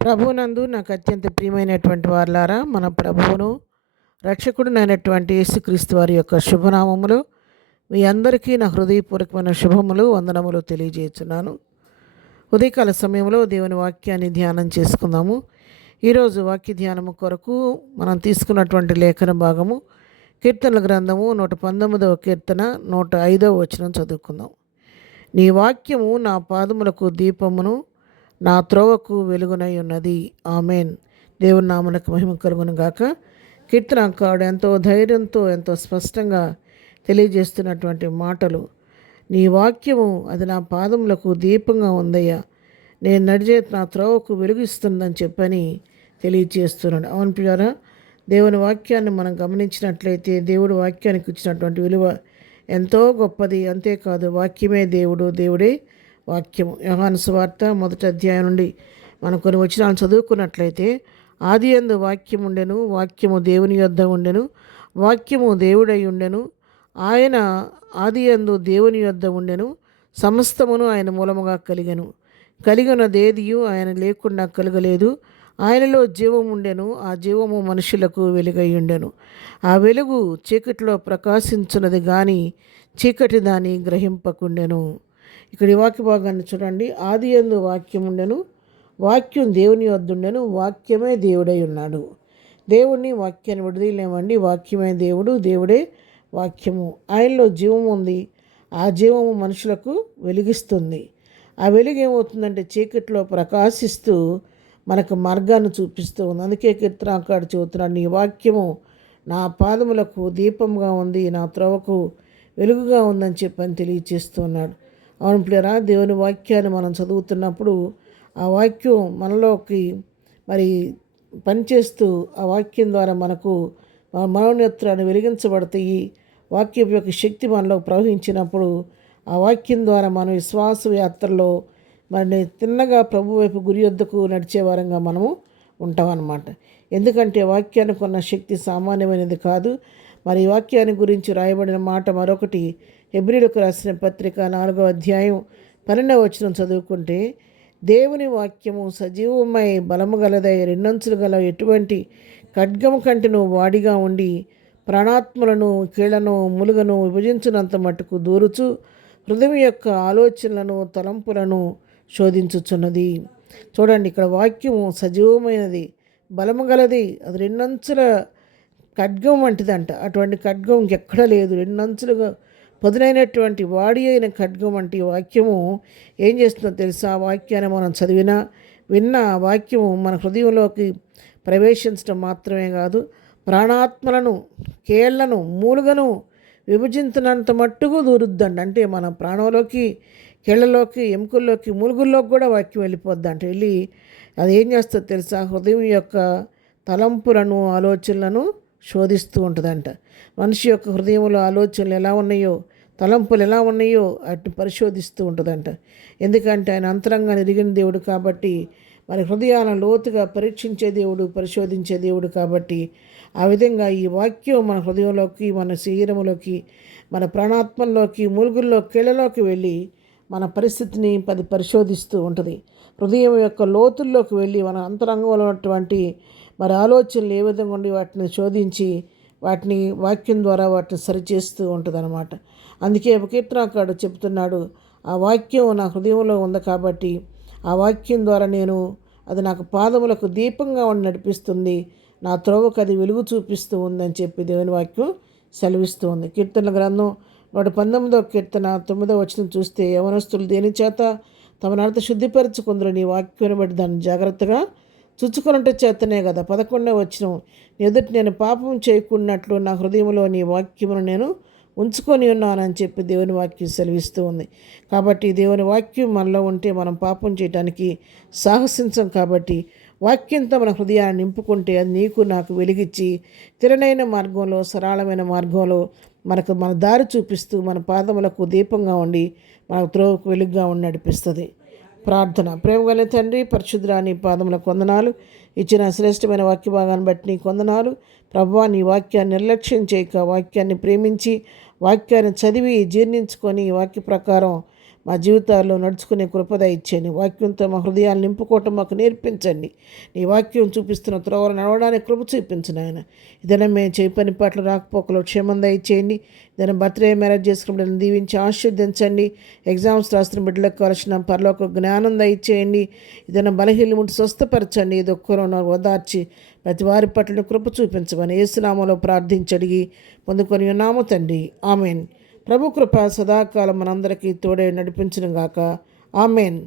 ప్రభువునందు నాకు అత్యంత ప్రియమైనటువంటి వారలారా, మన ప్రభువును రక్షకుడునైనటువంటి యేసుక్రీస్తు వారి యొక్క శుభనామములు మీ అందరికీ నా హృదయపూర్వకమైన శుభములు వందనములు తెలియజేస్తున్నాను. ఉదయకాల సమయంలో దేవుని వాక్యాన్ని ధ్యానం చేసుకుందాము. ఈరోజు వాక్య ధ్యానము కొరకు మనం తీసుకున్నటువంటి లేఖన భాగము కీర్తనల గ్రంథము 119వ కీర్తన 105వ వచనం చదువుకుందాం. నీ వాక్యము నా పాదములకు దీపమును, నా త్రోవకు వెలుగునై ఉన్నది. ఆమెన్. దేవుని నామమునకు మహిమ కలుగును గాక. కీర్తనకారుడు ఎంతో ధైర్యంతో ఎంతో స్పష్టంగా తెలియజేస్తున్నటువంటి మాటలు. నీ వాక్యము అది నా పాదములకు దీపంగా ఉందయ్యా, నేను నడిచే నా త్రోవకు వెలుగిస్తుందని చెప్పని తెలియజేస్తున్నాడు. అవును ప్రియారా, దేవుని వాక్యాన్ని మనం గమనించినట్లయితే దేవుడు వాక్యానికి ఇచ్చినటువంటి విలువ ఎంతో గొప్పది. అంతేకాదు, వాక్యమే దేవుడు, దేవుడే వాక్యము. యోహాను సువార్త 1వ అధ్యాయం నుండి మనం కొన్ని వచనాలు చదువుకున్నట్లయితే, ఆదియందు వాక్యం ఉండెను, వాక్యము దేవుని యొద్ద ఉండెను, వాక్యము దేవుడై ఉండెను, ఆయన ఆదియందు దేవుని యొద్ద ఉండెను, సమస్తమును ఆయన మూలముగా కలిగెను, కలిగినదేదియు ఆయన లేకుండా కలగలేదు. ఆయనలో జీవం ఉండెను, ఆ జీవము మనుషులకు వెలుగై ఉండెను. ఆ వెలుగు చీకటిలో ప్రకాశించున్నది గాని చీకటి దాన్ని గ్రహింపకుండెను. ఇక్కడ ఈ వాక్య భాగాన్ని చూడండి. ఆదియందు వాక్యం ఉండెను, వాక్యం దేవుని వద్ద ఉండెను, వాక్యమే దేవుడై ఉన్నాడు. దేవుడిని వాక్యాన్ని విడదీయలేమండి. వాక్యమే దేవుడు, దేవుడే వాక్యము. ఆయనలో జీవం ఉంది, ఆ జీవము మనుషులకు వెలిగిస్తుంది. ఆ వెలుగు ఏమవుతుందంటే చీకటిలో ప్రకాశిస్తూ మనకు మార్గాన్ని చూపిస్తూ ఉంది. అందుకే కీర్తనకారుడు చెబుతున్నాడు, నీ వాక్యము నా పాదములకు దీపంగా ఉంది, నా త్రోవకు వెలుగుగా ఉందని చెప్పని తెలియచేస్తున్నాడు. అవును ప్రియరా, దేవుని వాక్యాన్ని మనం చదువుతున్నప్పుడు ఆ వాక్యం మనలోకి మరి పనిచేస్తూ ఆ వాక్యం ద్వారా మనకు మనోనేత్రాన్ని వెలిగించబడతాయి. వాక్యం యొక్క శక్తి మనలో ప్రవహించినప్పుడు ఆ వాక్యం ద్వారా మనం విశ్వాస యాత్రలో మరి తిన్నగా ప్రభు వైపు గురి వద్దకు నడిచే వారంగా మనము ఉంటామన్నమాట. ఎందుకంటే వాక్యానికి ఉన్న శక్తి సామాన్యమైనది కాదు. మరి ఈ వాక్యాన్ని గురించి రాయబడిన మాట మరొకటి, హెబ్రీయులకు రాసిన పత్రిక 4వ అధ్యాయం 12వ వచనం చదువుకుంటే, దేవుని వాక్యము సజీవమై బలము గలదై రెండంచులు గల ఎటువంటి ఖడ్గము కంటెను వాడిగా ఉండి ప్రాణాత్మలను కీళ్లను ములుగను విభజించినంత మట్టుకు దూరుచు హృదయం యొక్క ఆలోచనలను తలంపులను శోధించుచున్నది. చూడండి, ఇక్కడ వాక్యము సజీవమైనది, బలము గలది, అది రెండంచుల ఖడ్గం వంటిదంట. అటువంటి ఖడ్గం ఇంకెక్కడ లేదు. రెండంచులుగా పదునైనటువంటి వాడి అయిన ఖడ్గం వంటి వాక్యము ఏం చేస్తుందో తెలుసా? ఆ వాక్యాన్ని మనం విన్న వాక్యము మన హృదయంలోకి ప్రవేశించడం మాత్రమే కాదు, ప్రాణాత్మలను కేళ్లను మూలుగను విభజించినంత మట్టుకు దూరుద్దండి. అంటే మన ప్రాణంలోకి, కేళ్లలోకి, ఎముకల్లోకి, మూలుగుల్లోకి కూడా వాక్యం వెళ్ళిపోద్దంట. వెళ్ళి అది ఏం చేస్తుందో తెలుసా? హృదయం యొక్క తలంపులను ఆలోచనలను శోధిస్తూ ఉంటుందంట. మనిషి యొక్క హృదయంలో ఆలోచనలు ఎలా ఉన్నాయో, తలంపులు ఎలా ఉన్నాయో వాటిని పరిశోధిస్తూ ఉంటుందంట. ఎందుకంటే ఆయన అంతరంగాన్ని ఎరిగిన దేవుడు కాబట్టి, మరి హృదయాలను లోతుగా పరీక్షించే దేవుడు, పరిశోధించే దేవుడు కాబట్టి ఆ విధంగా ఈ వాక్యం మన హృదయంలోకి, మన శరీరంలోకి, మన ప్రాణాత్మల్లోకి, మూలుగుల్లో, కీళ్లలోకి వెళ్ళి మన పరిస్థితిని పరిశోధిస్తూ ఉంటుంది. హృదయం యొక్క లోతుల్లోకి వెళ్ళి మన అంతరంగంలో ఉన్నటువంటి మరి ఆలోచనలు ఏ విధంగా ఉండి వాటిని శోధించి వాటిని వాక్యం ద్వారా వాటిని సరిచేస్తూ ఉంటుంది అన్నమాట. అందుకే కీర్తనకారుడు చెప్తున్నాడు, ఆ వాక్యం నా హృదయంలో ఉంది కాబట్టి ఆ వాక్యం ద్వారా అది నాకు పాదములకు దీపంగా ఉండి నడిపిస్తుంది, నా త్రోవకు అది వెలుగు చూపిస్తూ ఉందని చెప్పి దేవుని వాక్యం సెలవిస్తూ ఉంది. కీర్తనల గ్రంథం 119వ కీర్తన 9వ వచనం చూస్తే, యవనస్తులు దేని చేత తమ నడత శుద్ధిపరచుకుందరు, నీ వాక్యాన్ని బట్టి దాన్ని జాగ్రత్తగా చుచ్చుకున్నట్టు చేతనే కదా. 11వ వచనం, ఎదుటి నేను పాపం చేయకున్నట్లు నా హృదయంలో నీ వాక్యమును నేను ఉంచుకొని ఉన్నానని చెప్పి దేవుని వాక్యం సెలవిస్తూ ఉంది. కాబట్టి దేవుని వాక్యం మనలో ఉంటే మనం పాపం చేయడానికి సాహసించం. కాబట్టి వాక్యంతో మన హృదయాన్ని నింపుకుంటే అది నీకు నాకు వెలిగించి తిరనైన మార్గంలో, సరళమైన మార్గంలో మన దారి చూపిస్తూ మన పాదములకు దీపంగా ఉండి మనకు త్రోవకు వెలుగుగా ఉండి నడిపిస్తుంది. ప్రార్థన. ప్రేమగల తండ్రి, పరిశుద్ధుని పాదములకు వందనాలు. ఇచ్చిన శ్రేష్టమైన వాక్య భాగాన్ని బట్టి నీకు వందనాలు. ప్రభువా, నీ వాక్యాన్ని నిర్లక్ష్యం చేయక వాక్యాన్ని ప్రేమించి వాక్యాన్ని చదివి జీర్ణించుకొని వాక్య ప్రకారం మా జీవితాల్లో నడుచుకునే కృపద ఇచ్చేయండి. వాక్యంతో మా హృదయాలు నింపుకోవటం మాకు నేర్పించండి. నీ వాక్యం చూపిస్తున్న త్రోవలు నడవడానికి కృప చూపించండి ఆయన. ఇదైనా మేము చేయి పని పట్ల రాకపోకలో క్షేమంగా ఇచ్చేయండి. ఇదైనా బర్త్డే మ్యారేజ్ చేసుకున్న దీవించి ఆశీర్వదించండి. ఎగ్జామ్స్ రాస్తున్న బిడ్డలకు కావాల్సిన పరలోక జ్ఞానం దయచేయండి. ఇదైనా బలహీనలు ముట్టి స్వస్థపరచండి. ఇది ఒక్కరోనో ఓదార్చి ప్రతి వారి పట్ల కృప చూపించమని యేసునామములో ప్రార్థించడిగి పొందుకొని ఉన్నాము తండ్రి. ఆమెన్. ప్రభు కృప సదాకాలం మనందరికీ తోడే నడిపించును గాక. ఆమెన్.